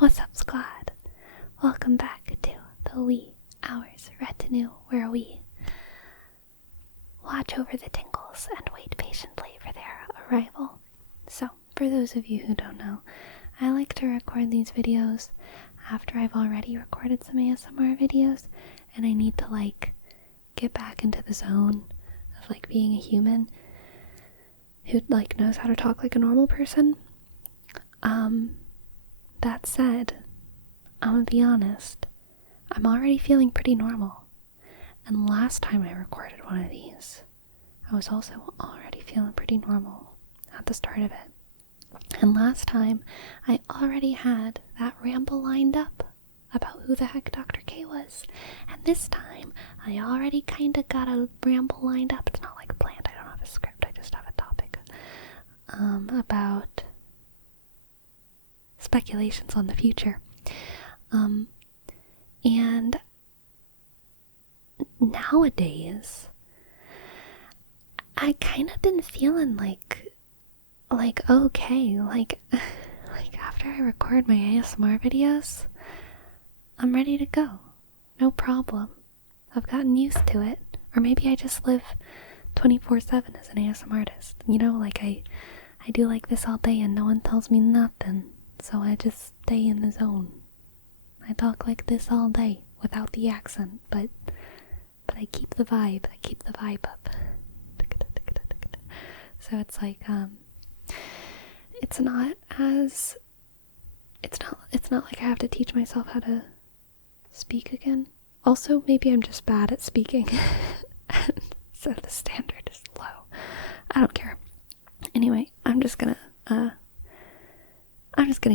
What's up, squad? Welcome back to the wee hours retinue, where we watch over the tingles and wait patiently for their arrival. So, for those of you who don't know, I like to record these videos after I've already recorded some ASMR videos, and I need to get back into the zone of being a human who knows how to talk like a normal person. That said, I'm gonna be honest, I'm already feeling pretty normal. And last time I recorded one of these, I was also already feeling pretty normal at the start of it. And last time, I already had that ramble lined up about who the heck Dr. K was. And this time, I already kinda got a ramble lined up. It's not planned, I don't have a script, I just have a topic. About speculations on the future. And nowadays, I kind of been feeling okay, after I record my ASMR videos, I'm ready to go. No problem. I've gotten used to it. Or maybe I just live 24/7 as an ASMR artist. I do this all day and no one tells me nothing. So I just stay in the zone. I talk like this all day without the accent, but I keep the vibe. I keep the vibe up. So it's it's not like I have to teach myself how to speak again. Also, maybe I'm just bad at speaking. So the standard is low. I don't care. Anyway, I'm just gonna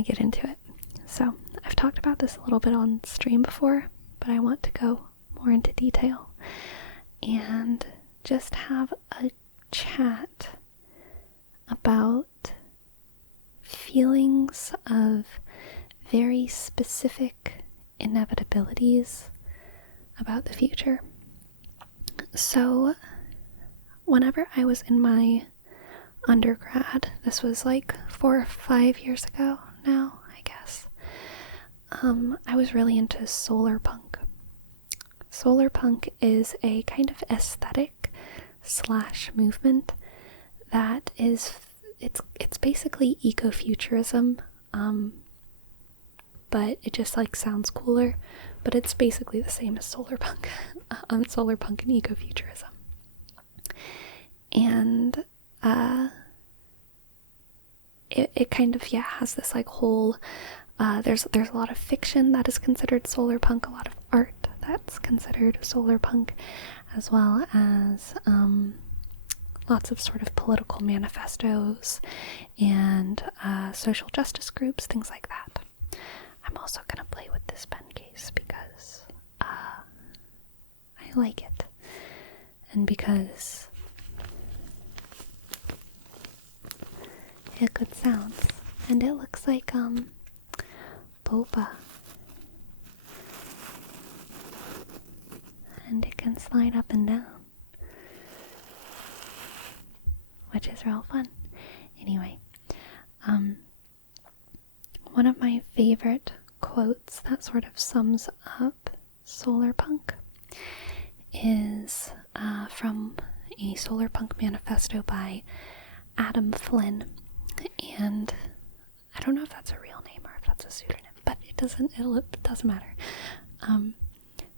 get into it. So, I've talked about this a little bit on stream before, but I want to go more into detail and just have a chat about feelings of very specific inevitabilities about the future. So, whenever I was in my undergrad, this was 4 or 5 years ago now, I guess, I was really into solar punk. Solar punk is a kind of aesthetic / movement that is, it's basically ecofuturism, but it just sounds cooler, but it's basically the same as solar punk. Solar punk and ecofuturism. And it kind of has this whole there's a lot of fiction that is considered solar punk, a lot of art that's considered solar punk, as well as lots of sort of political manifestos and social justice groups, things like that. I'm also gonna play with this pen case because I like it, and because it has good sounds, and it looks like boba, and it can slide up and down, which is real fun. Anyway, one of my favorite quotes that sort of sums up solar punk is from a solar punk manifesto by Adam Flynn, and I don't know if that's a real name or if that's a pseudonym, but it doesn't matter.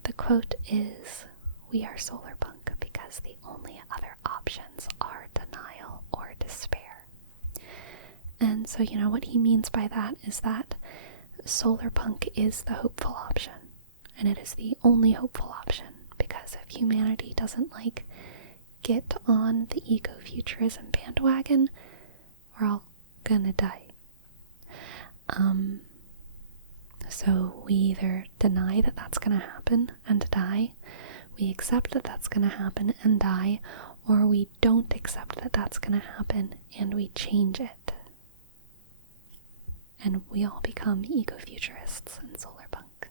The quote is, "We are solar punk because the only other options are denial or despair." And so, what he means by that is that solar punk is the hopeful option, and it is the only hopeful option, because if humanity doesn't get on the ecofuturism bandwagon, we're all gonna die. So we either deny that that's gonna happen and die, we accept that that's gonna happen and die, or we don't accept that that's gonna happen and we change it. And we all become ecofuturists and solar punks,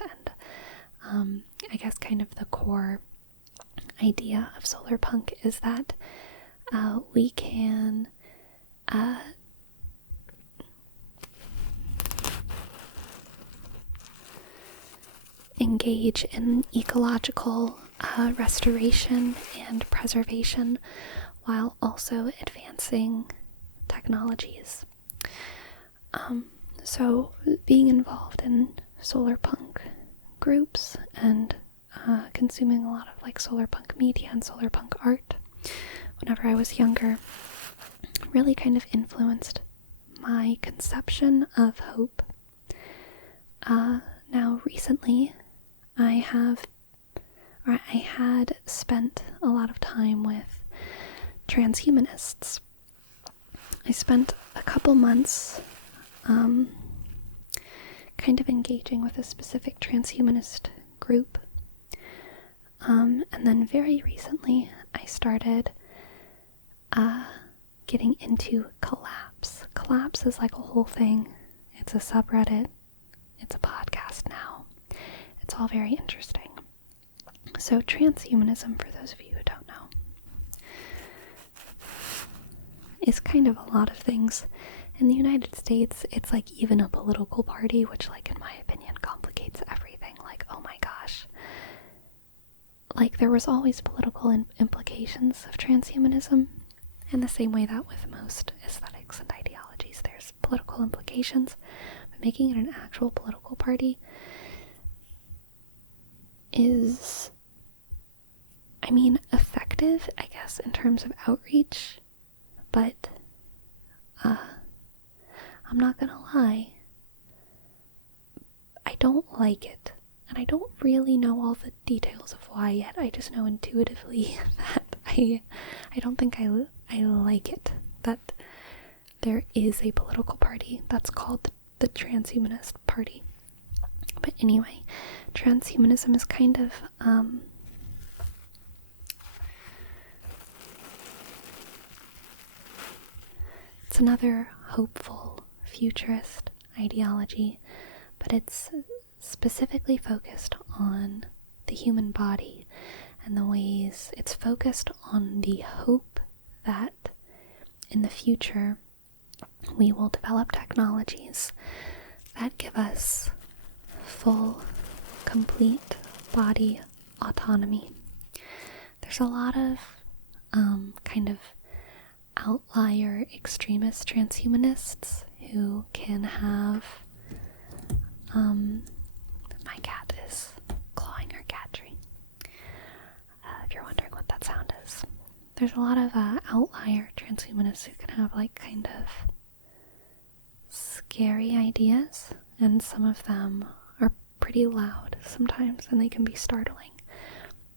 and I guess kind of the core idea of solar punk is that we can engage in ecological restoration and preservation while also advancing technologies. So being involved in solar punk groups and consuming a lot of like solar punk media and solar punk art whenever I was younger really kind of influenced my conception of hope. Now recently I had spent a lot of time with transhumanists. I spent a couple months kind of engaging with a specific transhumanist group. And then very recently I started getting into Collapse. Collapse is like a whole thing. It's a subreddit. It's a podcast now. It's all very interesting. So transhumanism, for those of you who don't know, is kind of a lot of things. In the United States, it's like even a political party, which like in my opinion complicates everything. Like, oh my gosh. Like there was always political implications of transhumanism in the same way that with most aesthetics and ideologies there's political implications, but making it an actual political party is, I mean, effective, I guess, in terms of outreach, but I'm not gonna lie, I don't like it, and I don't really know all the details of why yet. I just know intuitively that I don't think I like it, that there is a political party that's called the Transhumanist Party. But anyway, transhumanism is kind of it's another hopeful futurist ideology, but it's specifically focused on the human body and the ways it's focused on the hope that in the future we will develop technologies that give us full, complete body autonomy. There's a lot of kind of outlier extremist transhumanists who can have my cat is clawing her cat tree. If you're wondering what that sound is. There's a lot of outlier transhumanists who can have like kind of scary ideas, and some of them are pretty loud sometimes and they can be startling.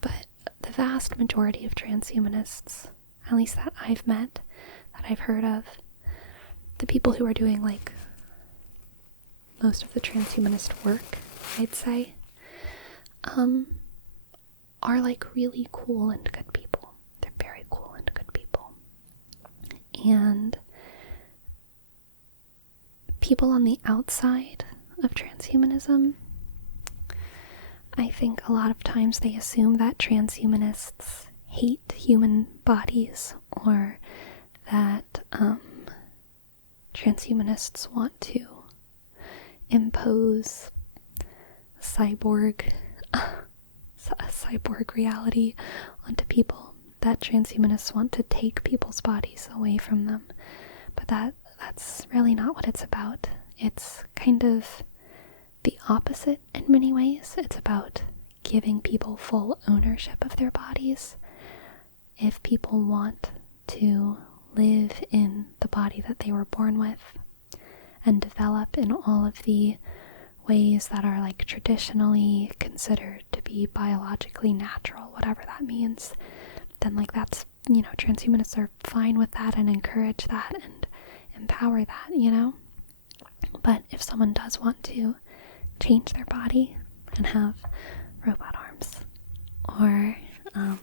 But the vast majority of transhumanists, at least that I've met, that I've heard of, the people who are doing like most of the transhumanist work, I'd say, are like really cool and good people. They're very cool and good people. And people on the outside of transhumanism, I think a lot of times they assume that transhumanists hate human bodies, or that transhumanists want to impose a cyborg reality onto people, that transhumanists want to take people's bodies away from them. But that's really not what it's about. It's kind of the opposite in many ways. It's about giving people full ownership of their bodies. If people want to live in the body that they were born with and develop in all of the ways that are like traditionally considered to be biologically natural, whatever that means, then like that's, you know, transhumanists are fine with that and encourage that and empower that, you know. But if someone does want to change their body and have robot arms, or a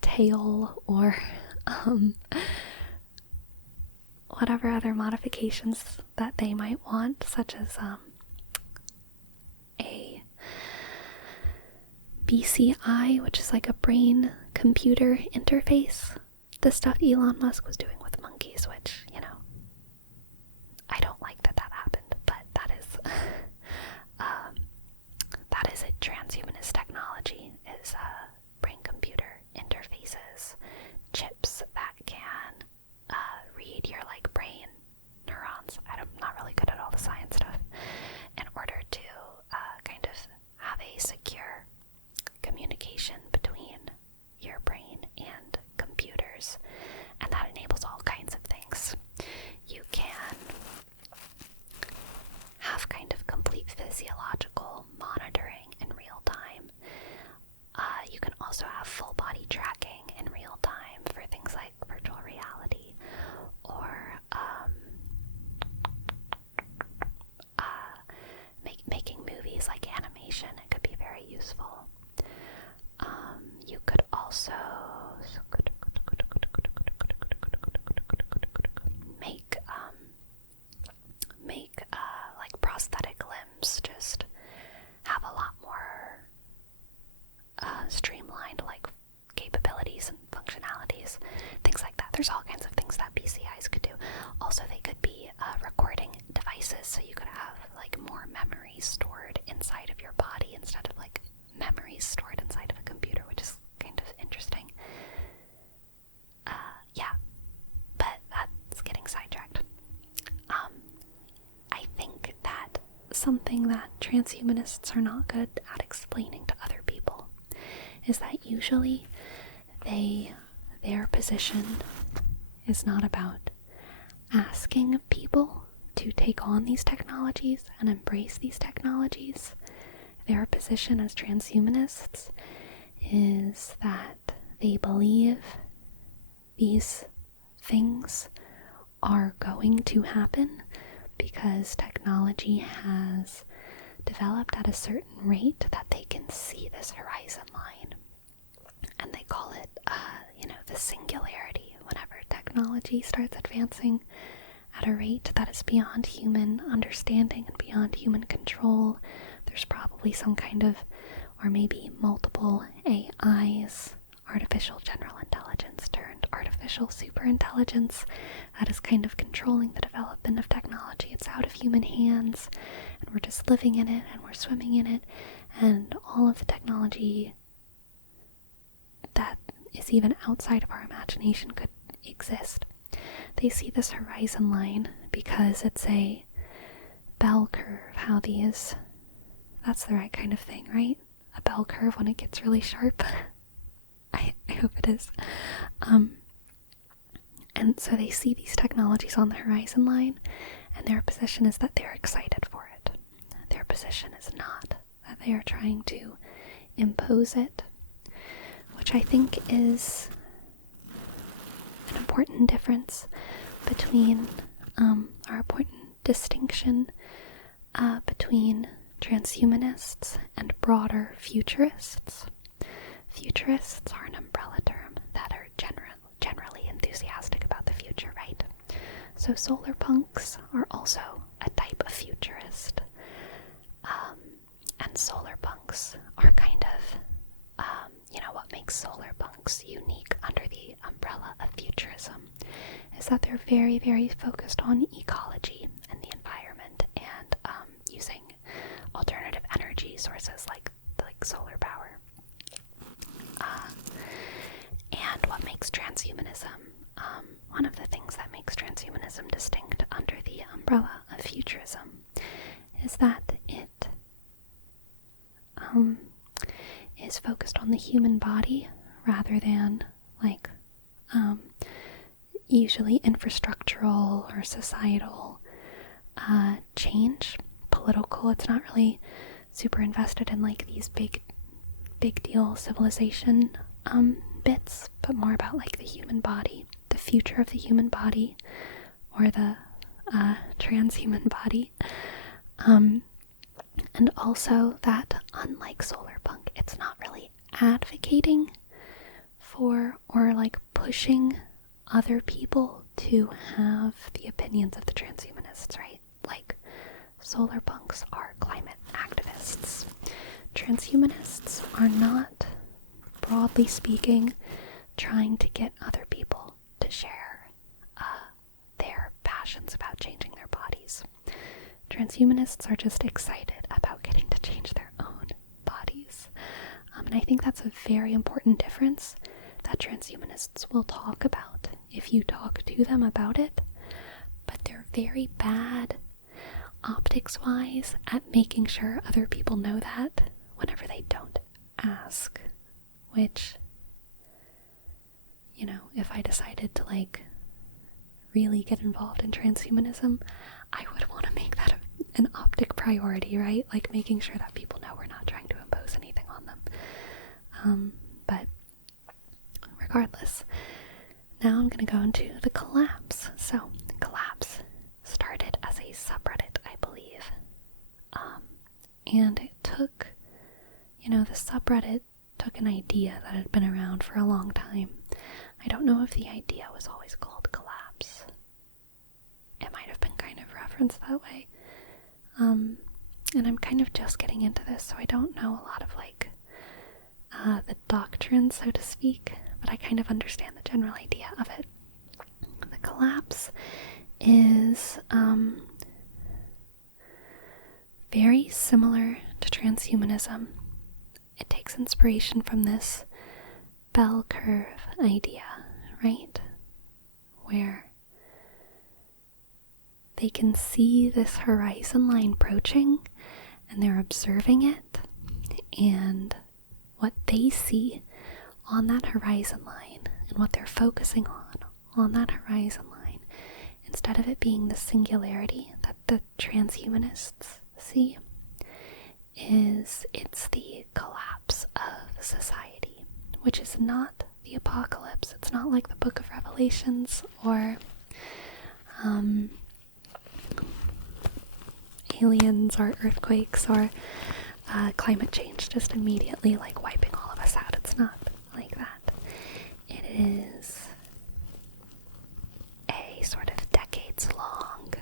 tail, or whatever other modifications that they might want, such as a BCI, which is like a brain-computer interface. The stuff Elon Musk was doing with monkeys, which, you know, I don't like that happened, but that is there's all kinds of things that BCIs could do. Also, they could be recording devices, so you could have like more memory stored inside of your body instead of like memories stored inside of a computer, which is kind of interesting. Yeah, but that's getting sidetracked. I think that something that transhumanists are not good at explaining to other people is that usually their position is not about asking people to take on these technologies and embrace these technologies. Their position as transhumanists is that they believe these things are going to happen because technology has developed at a certain rate that they can see this horizon line. And they call it, the singularity. Whenever technology starts advancing at a rate that is beyond human understanding and beyond human control, there's probably some kind of, or maybe multiple AIs, artificial general intelligence turned artificial superintelligence, that is kind of controlling the development of technology. It's out of human hands, and we're just living in it, and we're swimming in it, and all of the technology that is even outside of our imagination could exist. They see this horizon line because it's a bell curve, how these, that's the right kind of thing, right? A bell curve when it gets really sharp. I hope it is. And so they see these technologies on the horizon line, and their position is that they're excited for it. Their position is not that they are trying to impose it, which I think is an important difference between, or important distinction between transhumanists and broader futurists. Futurists are an umbrella term that are generally enthusiastic about the future, right? So solar punks are also a type of futurist. And solar punks are kind of, what makes solar punks unique under the umbrella of futurism is that they're very, very focused on ecology and the environment and using alternative energy sources like solar power. And what makes transhumanism, one of the things that makes transhumanism distinct under the umbrella of futurism is that it is focused on the human body rather than usually infrastructural or societal change, political. It's not really super invested in these big deal civilization bits, but more about the human body, the future of the human body, or the transhuman body. And also that, unlike solarpunk, it's not really advocating for or pushing other people to have the opinions of the transhumanists, right? Solarpunks are climate activists. Transhumanists are not, broadly speaking, trying to get other people to share their passions about changing their bodies. Transhumanists are just excited about getting to change their own bodies. And I think that's a very important difference that transhumanists will talk about if you talk to them about it. But they're very bad, optics-wise, at making sure other people know that whenever they don't ask. Which, if I decided to really get involved in transhumanism, I would want to make that an optic priority, right? Making sure that people know we're not trying to impose anything on them. But regardless, now I'm going to go into the collapse. So, collapse started as a subreddit, I believe. And it took, the subreddit took an idea that had been around for a long time. I don't know if the idea was always called collapse. It might have been kind of referenced that way. And I'm kind of just getting into this, so I don't know a lot of the doctrine, so to speak, but I kind of understand the general idea of it. collapse is very similar to transhumanism. It takes inspiration from this bell curve idea, right? Where they can see this horizon line approaching and they're observing it, and what they see on that horizon line and what they're focusing on that horizon line, instead of it being the singularity that the transhumanists see, it's the collapse of society, which is not the apocalypse. It's not like the Book of Revelations or aliens or earthquakes or climate change just immediately like wiping all of us out. It's not like that. It is a sort of decades-long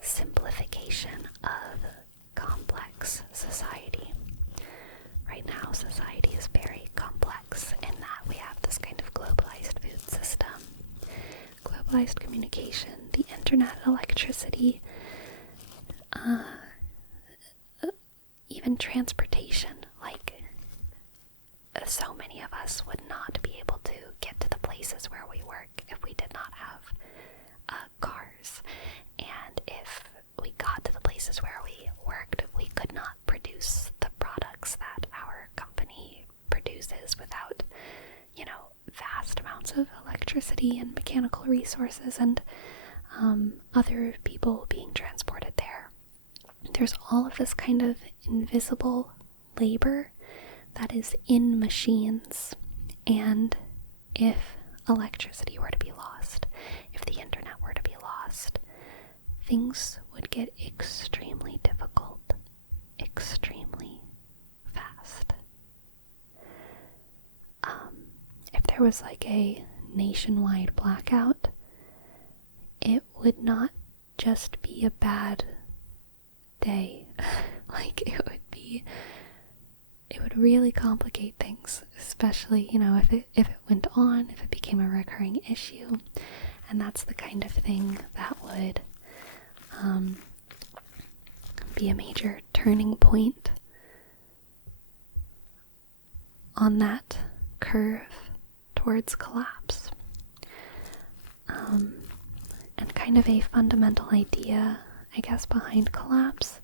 simplification of complex society. Right now, society is very complex in that we have this kind of globalized food system, globalized communication, the internet, electricity, even transportation. Like, so many of us would not be able to get to the places where we work if we did not have cars. And if we got to the places where we worked, we could not produce the products that our company produces without, vast amounts of electricity and mechanical resources and other people being transported there. There's all of this kind of invisible labor that is in machines, and if electricity were to be lost, if the internet were to be lost, things would get extremely difficult, extremely fast. If there was like a nationwide blackout, it would not just be a bad day. Like, it would really complicate things, especially, if it went on, if it became a recurring issue. And that's the kind of thing that would be a major turning point on that curve towards collapse. And kind of a fundamental idea, I guess, behind collapse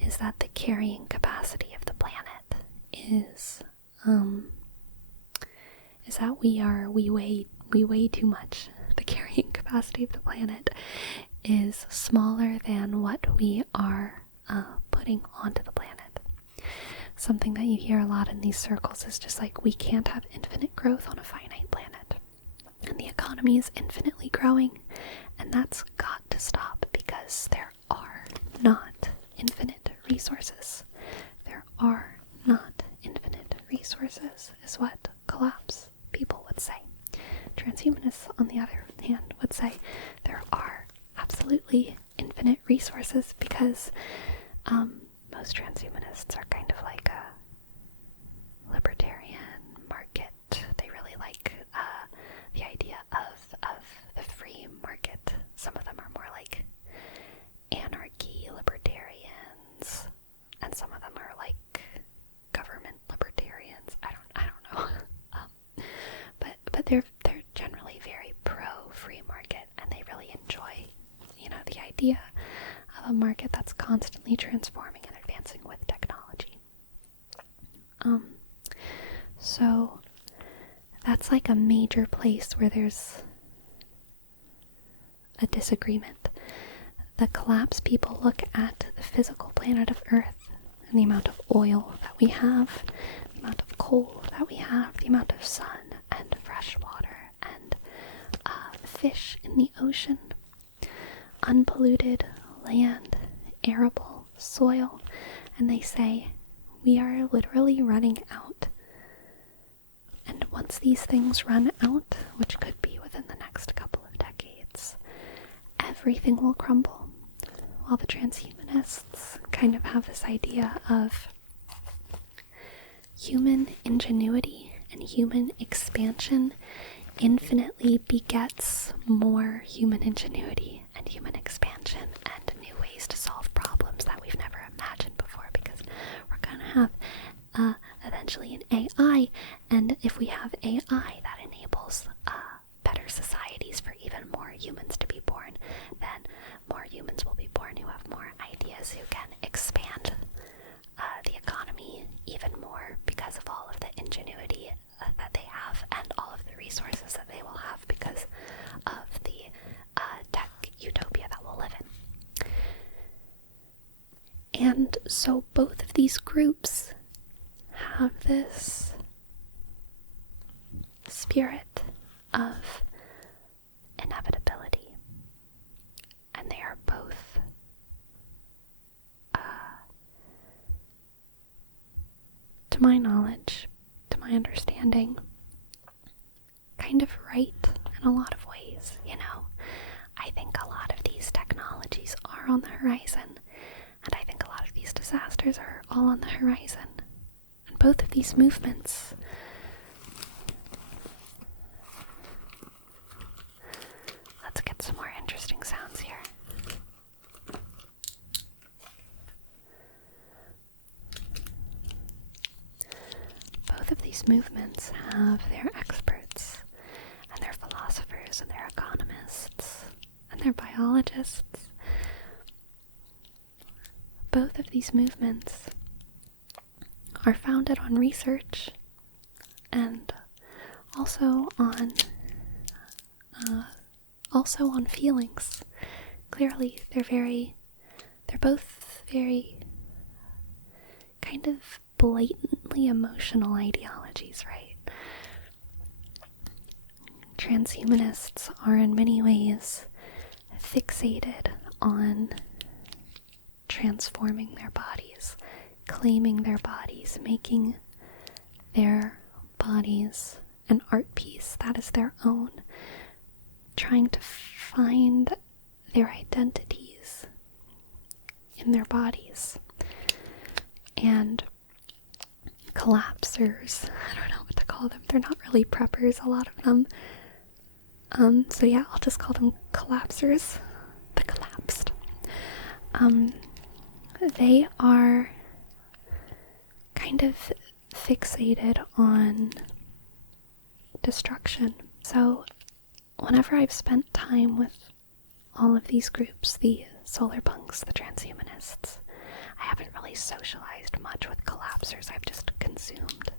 is that the carrying capacity of the planet is that we weigh too much. The carrying capacity of the planet is smaller than what we are putting onto the planet. Something that you hear a lot in these circles is just like, we can't have infinite growth on a finite planet. And the economy is infinitely growing, and that's got to stop, because there are not infinite resources. There are not infinite resources, is what collapse people would say. Transhumanists, on the other hand, would say there are absolutely infinite resources, because most transhumanists are kind of like a libertarian market. They really like the idea of the free market. Some of them are more like anarchy libertarians, and some of them are like government libertarians. I don't know. But they're generally very pro free market, and they really enjoy, the idea of a market that's constantly transforming and advancing with technology. So that's like a major place where there's a disagreement. The collapse people look at the physical planet of Earth and the amount of oil that we have, the amount of coal that we have, the amount of sun and fresh water and fish in the ocean, unpolluted land, arable soil, and they say, we are literally running out. And once these things run out, which could be within the next couple of decades, everything will crumble. While the transhumanists kind of have this idea of human ingenuity and human expansion infinitely begets more human ingenuity and human expansion and new ways to solve problems that we've never imagined before, because we're going to have eventually an AI, and if we have AI that enables better societies for even more humans to be born, then more humans will be born who have more ideas, who can expand the economy even more because of all of the ingenuity that they have and all of the resources that they will have because of the tech utopia that we'll live in. And so both of these groups have this spirit of inevitability, and they are both to my knowledge, to my understanding, kind of right in a lot of ways, you know. I think a lot of these technologies are on the horizon, and I think a lot of these disasters are all on the horizon. And both of these movements let's get some more interesting sounds here. Both of these movements have their experts, and their philosophers, and their economists, and their biologists. Both of these movements are founded on research and also on feelings. Clearly, they're both very kind of blatantly emotional ideologies, right? Transhumanists are in many ways fixated on transforming their bodies, claiming their bodies, making their bodies an art piece that is their own, trying to find their identities in their bodies. And collapsers, I don't know what to call them, they're not really preppers, a lot of them. So yeah, I'll just call them collapsers, the collapsed. They are kind of fixated on destruction. So whenever I've spent time with all of these groups, the solar punks, the transhumanists, I haven't really socialized much with collapsers. I've just consumed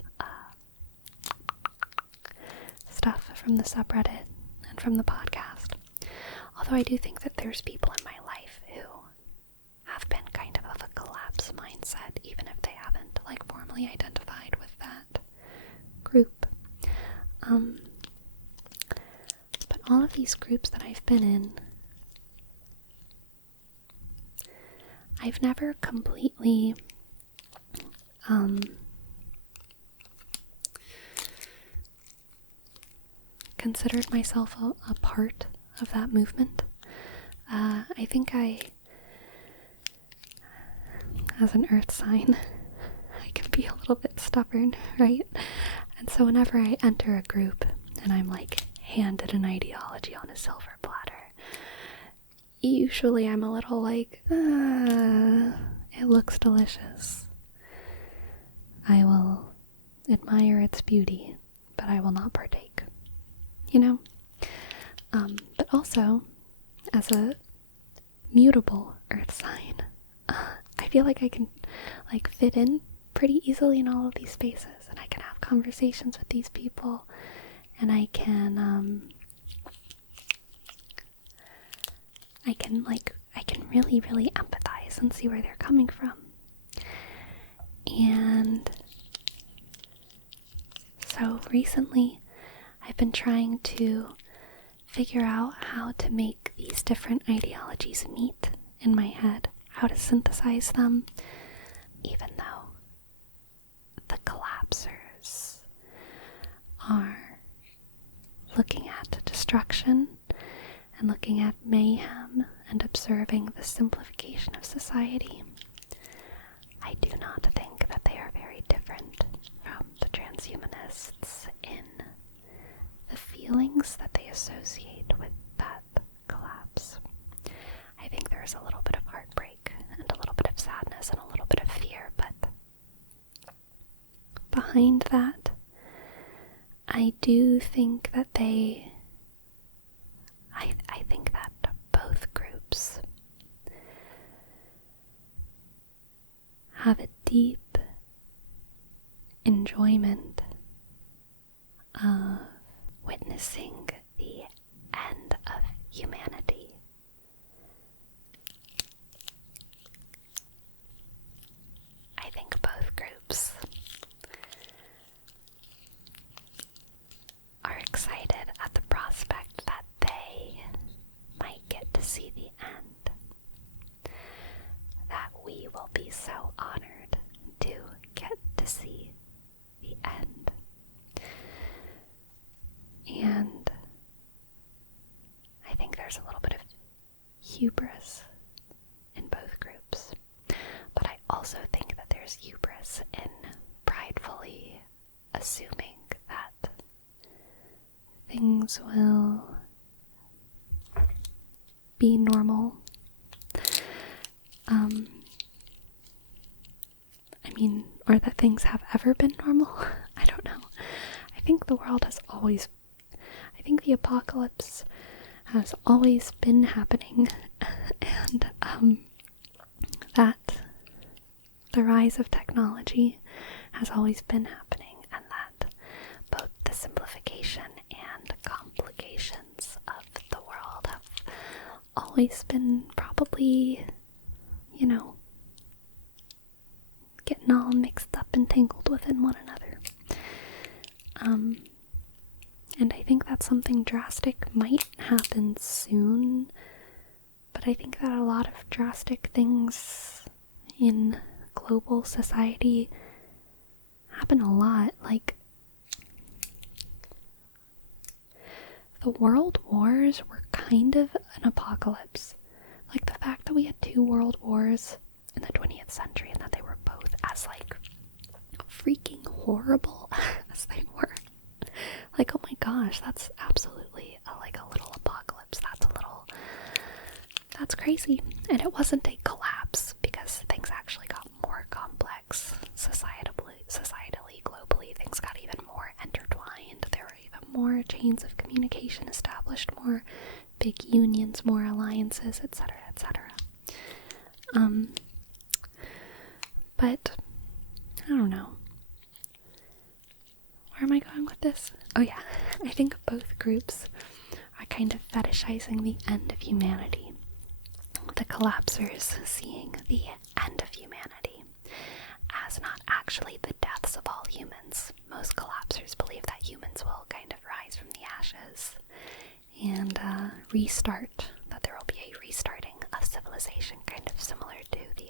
stuff from the subreddit and from the podcast. Although I do think that there's people in my life who have been kind of a collapse mindset, even if they haven't like formally identified with that group. But all of these groups that I've been in, I've never completely considered myself a part of that movement. I think as an earth sign, I can be a little bit stubborn, right? And so whenever I enter a group and I'm like handed an ideology on a silver platter, usually I'm a little like, it looks delicious. I will admire its beauty, but I will not partake. You know? But also, as a mutable earth sign, I feel like I can like fit in pretty easily in all of these spaces, and I can have conversations with these people, and I can really, really empathize and see where they're coming from. And so recently I've been trying to figure out how to make these different ideologies meet in my head, how to synthesize them, even though the collapsers are looking at destruction and looking at mayhem and observing the simplification of society. I do not think that they are very different from the transhumanists in the feelings that they associate with that collapse. I think there's a little bit of heartbreak and a little bit of sadness and a little bit of fear, but behind that, I do think that I think that both groups have a deep enjoyment of witnessing the end of humanity. I think both groups are excited at the prospect that they might get to see the end. That we will be so honored to get to see the end. And I think there's a little bit of hubris in both groups. But I also think that there's hubris in pridefully assuming that things will be normal. Or that things have ever been normal. I don't know. I think the apocalypse has always been happening, and that the rise of technology has always been happening, and that both the simplification and complications of the world have always been probably, getting all mixed up and tangled within one another. And I think that something drastic might happen soon, but I think that a lot of drastic things in global society happen a lot. Like, the world wars were kind of an apocalypse. Like, the fact that we had 2 world wars in the 20th century and that they were both as, freaking horrible as they were. Like, oh my gosh, that's absolutely a little apocalypse. That's crazy. And it wasn't a collapse because things actually got more complex societally, globally. Things got even more intertwined. There were even more chains of communication established, more big unions, more alliances, etc., etc. But I don't know. Where am I going with this? Oh yeah, I think both groups are kind of fetishizing the end of humanity. The collapsers seeing the end of humanity as not actually the deaths of all humans. Most collapsers believe that humans will kind of rise from the ashes and restart, that there will be a restarting of civilization, kind of similar to the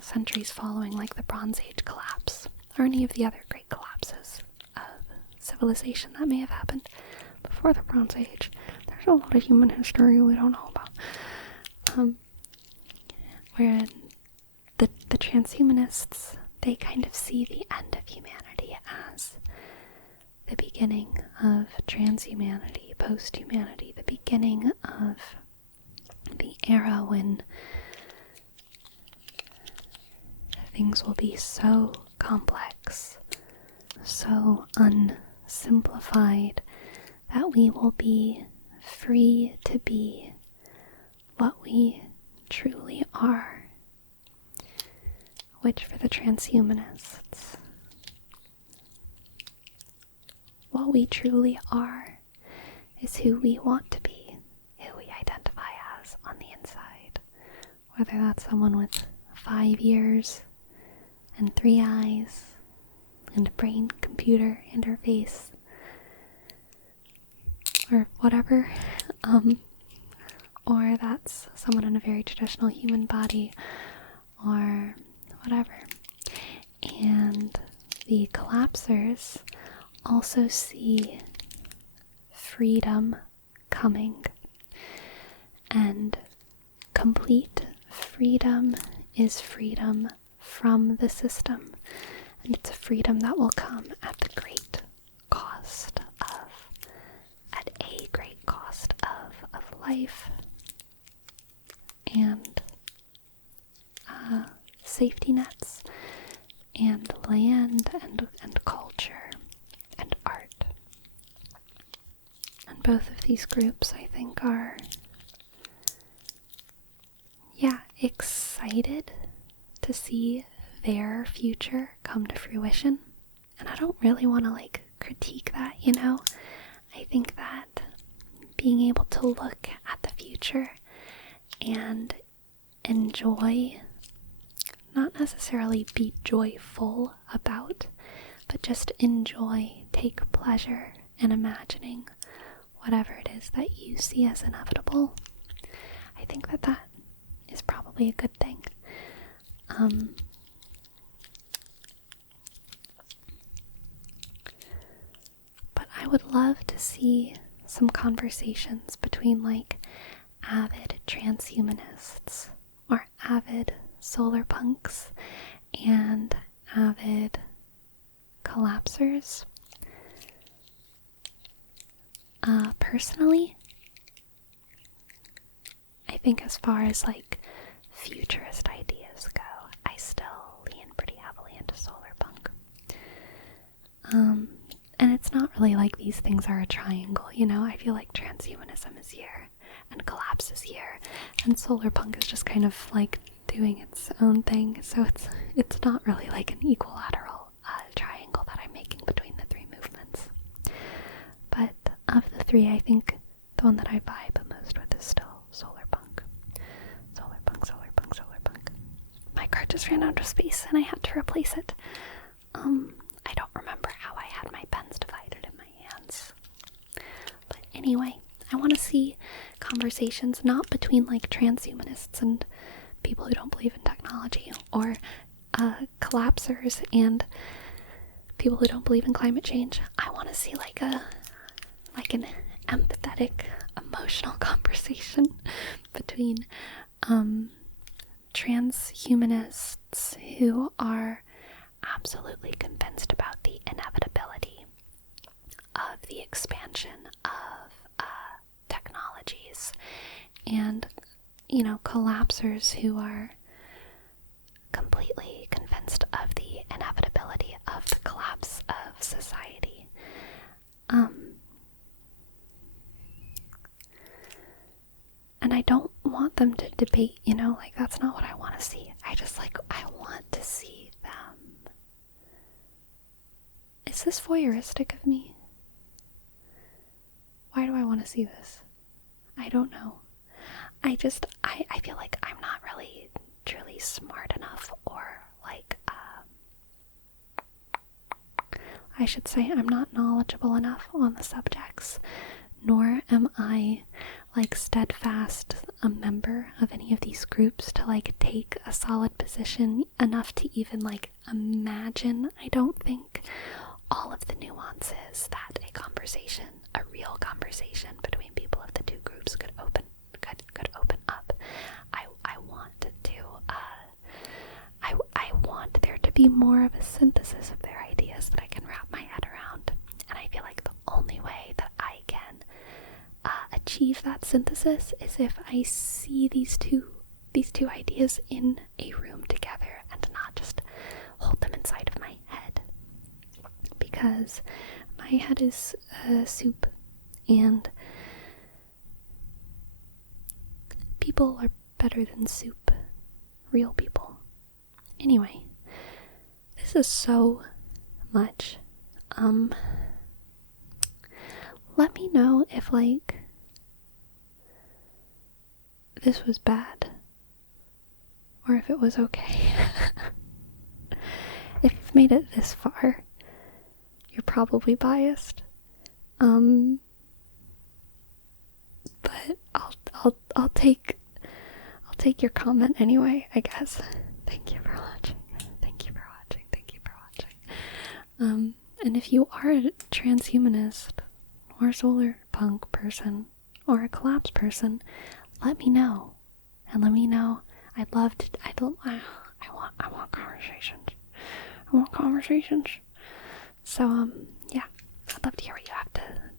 centuries following, like the Bronze Age collapse, or any of the other great collapses of civilization that may have happened before the Bronze Age. There's a lot of human history we don't know about. Where the transhumanists, they kind of see the end of humanity as the beginning of transhumanity, post-humanity, the beginning of the era when things will be so complex, so unsimplified, that we will be free to be what we truly are. Which, for the transhumanists, what we truly are is who we want to be, who we identify as on the inside. Whether that's someone with 5 ears and 3 eyes and a brain-computer interface, or whatever, or that's someone in a very traditional human body, or whatever. And the collapsers also see freedom coming, and complete freedom is freedom from the system, And it's a freedom that will come at the great cost of, at a great cost of life and safety nets and land and culture and art. And both of these groups, I think, are, excited to see their future come to fruition. And I don't really want to, critique that, I think that being able to look at the future and enjoy, not necessarily be joyful about, but just enjoy, take pleasure in imagining whatever it is that you see as inevitable. I think that is probably a good thing. But I would love to see some conversations between avid transhumanists or avid solar punks and avid collapsers. Personally, I think as far as futurist ideas go, I still lean pretty heavily into solar punk. And it's not really like these things are a triangle, I feel like transhumanism is here and collapse is here, and solar punk is just kind of doing its own thing. So it's not really like an equilateral triangle that I'm making between the three movements. But of the three, I think the one that I vibe most with is still solar punk. Solar punk, solar punk, solar punk. My card just ran out of space and I had to replace it. I don't remember how I had my pens divided in my hands. But anyway, I want to see conversations not between transhumanists and people who don't believe in technology, or collapsers and people who don't believe in climate change. I want to see an empathetic, emotional conversation between transhumanists who are absolutely convinced about the inevitability of the expansion of technologies, and collapsers who are completely convinced of the inevitability of the collapse of society. And I don't want them to debate, that's not what I want to see. I want to see them. Is this voyeuristic of me? Why do I want to see this? I don't know. I feel like I'm not really truly smart enough, or I should say I'm not knowledgeable enough on the subjects, nor am I steadfast a member of any of these groups to take a solid position enough to even imagine, I don't think, all of the nuances that a real conversation between people of the two groups could open up. I want there to be more of a synthesis of their ideas that I can wrap my head around, and I feel like the only way that I can achieve that synthesis is if I see these two ideas in a room together and not just hold them inside of my head, because my head is soup, and people are better than soup. Real people. Anyway, this is so much. Let me know if this was bad, or if it was okay. If you've made it this far, you're probably biased. But I'll take your comment anyway, I guess. Thank you for watching. Thank you for watching. Thank you for watching. And if you are a transhumanist or a solar punk person or a collapse person, let me know. And let me know. I want conversations. I want conversations. So, yeah, I'd love to hear what you have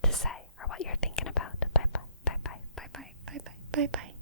to say or what you're thinking about. Bye bye, bye bye, bye bye, bye bye, bye bye.